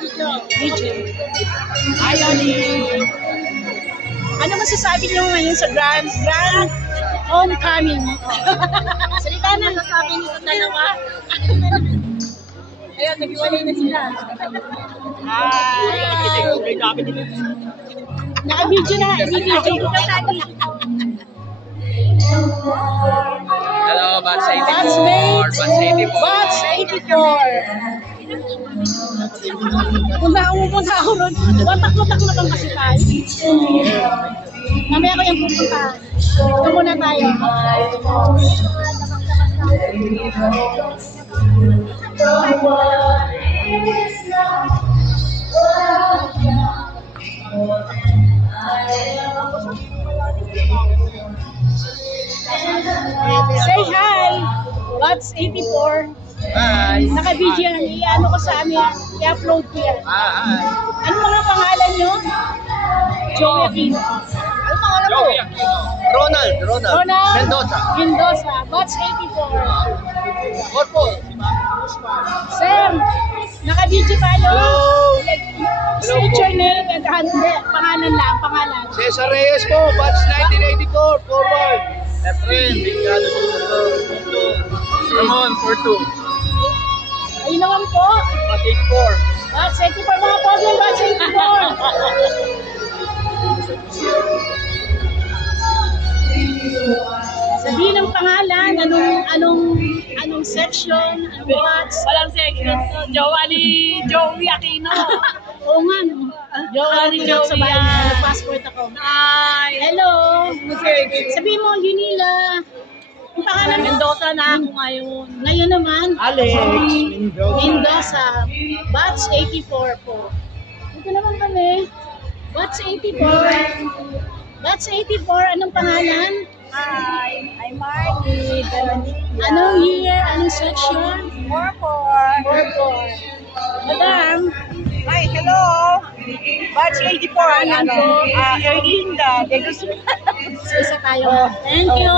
Video. Hi, Oli. Ano masasabi niyo ngayon sa grand homecoming? Salita na. Masasabi niyo sa dalawa? Ayun, nag-iwalay na sila. Naka-video na. Video. Hello, Bats 84. Bats 84. Bats 84. Pumunta ako ron. Watak-watak na bang kasi tayo. Mamaya ko yung pupunta. Ito muna tayo. Say hi! Bats 84. Hi. Naka-video yan. I-ano ko sa amin. I-upload ko yan. Hi. Ano mga pangalan nyo? Joey Aquino. Ano pangalan mo? Joey Aquino. Ronald Mendoza. Mendoza. Bats 84. Corpo. Sam, naka-video tayo. Hello. State your name and pangalan lang, pangalan. Cesar Reyes po, Bats 1984. Forward. Efren, Bingado Jr. Ramon, 42. Ayun naman po. Bats 84. Bats 84, mga problem, Bats 84. Sabihin ng pangalan, anong section, anong batch? Walang section. Joey Aquino. Oo nga, no? Joey sa bahay, passport ako. Hi. Hello! Sabihin mo, Yunila. Ang pangalan Mendoza na ako ngayon. Ngayon naman, Alex Mendoza. Batch 84 po. Ito naman kami. Batch 84. Batch 84, anong pangalan? Hi. I'm Marty. Anong year? Anong section? 44. Madam, Hi, hello. Batch 84. Erlinda. isa tayo. Thank you.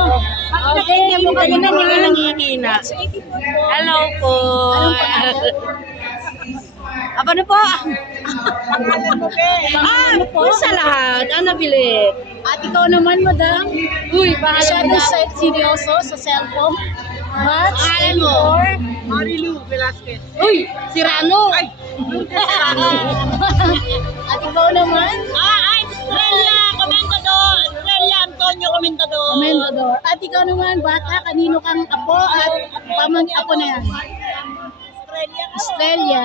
Okay, mo kanina hindi ka nangihina. Hello po. Anong pangalan? Aba na po. Ano po? Sa lahat. Ano bilit? At ikaw naman, madam. Uy, pangalan mo Masyadong seryoso sa cellphone. Batch Pangalan mo? 84. Marilu Velasquez. Uy, si Rano. Ay. At ikaw naman, Estrella Comentador. Estrella Antonio Comentador. Comendador. At ikaw naman, bata, kanino kang apo at pamang apo na yan? Estrella. Estrella.